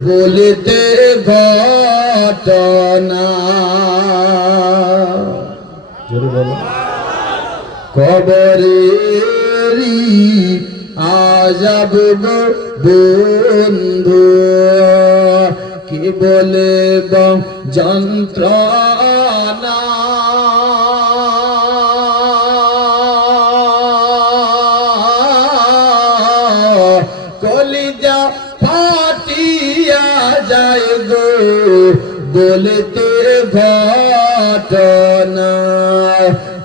বলিতে ঘটনা কবরেরি আযাব বন্ধু কি বলে যন্ত্রণা কলিজা ফাটিয়া যায় গো বলতে ঘটনা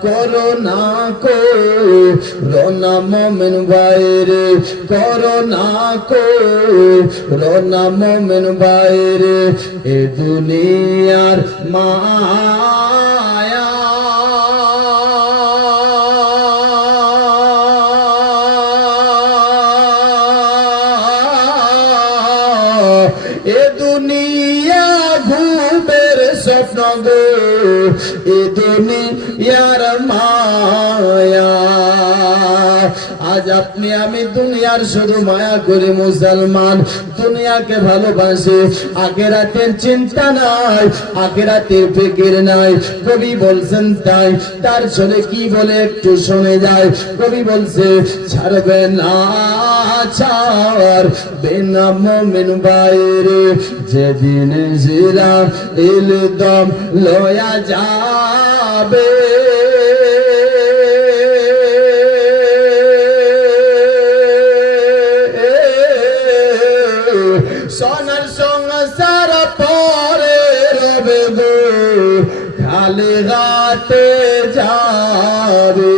করোনা করোনা মোমেন বাইরে করোনা করোনা মোমেন বাইরে এ দুনিয়ার মায়া এ দুনিয়া ঘুমের স্বপ্ন গো এ দুনিয়ার মায়া আজ আপনি আমি দুনিয়ার শুধু মায়া করে মুসলমান দুনিয়াকে ভালোবাসে আখিরাতের চিন্তা নাই আখিরাতের ফিকির নাই কবি বলছেন তাই তার ছেলে কি বলে একটু শুনে যায় কবি বলছে ছাড়বে না ছাড় বিনা মুমিন বাইরে যেদিন জিরা ইল দম লয়া যাবে সোনার সংসার পরে রবে গো খালি হাতে যাবে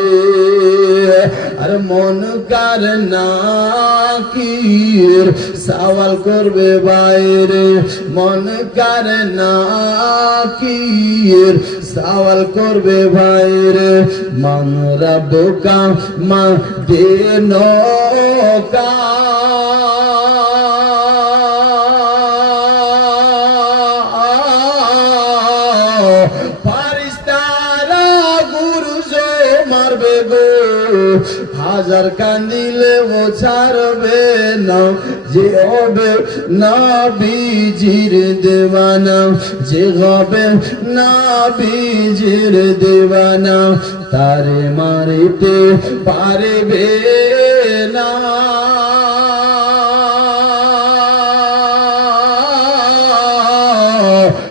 আর মন কার নাকির সওয়াল করবে বাইরে মন কার নাকির সওয়াল করবে বাইরে মান রব্বুকা মা দিনুকা ফারিস্তারা গুরুজ মারবে গো হাজার কান্দিলে ও ছাড়বে না যে হবে নবীজির দেওয়ানা যে হবে নবীজির দেওয়ানা তারে মারিতে পারবে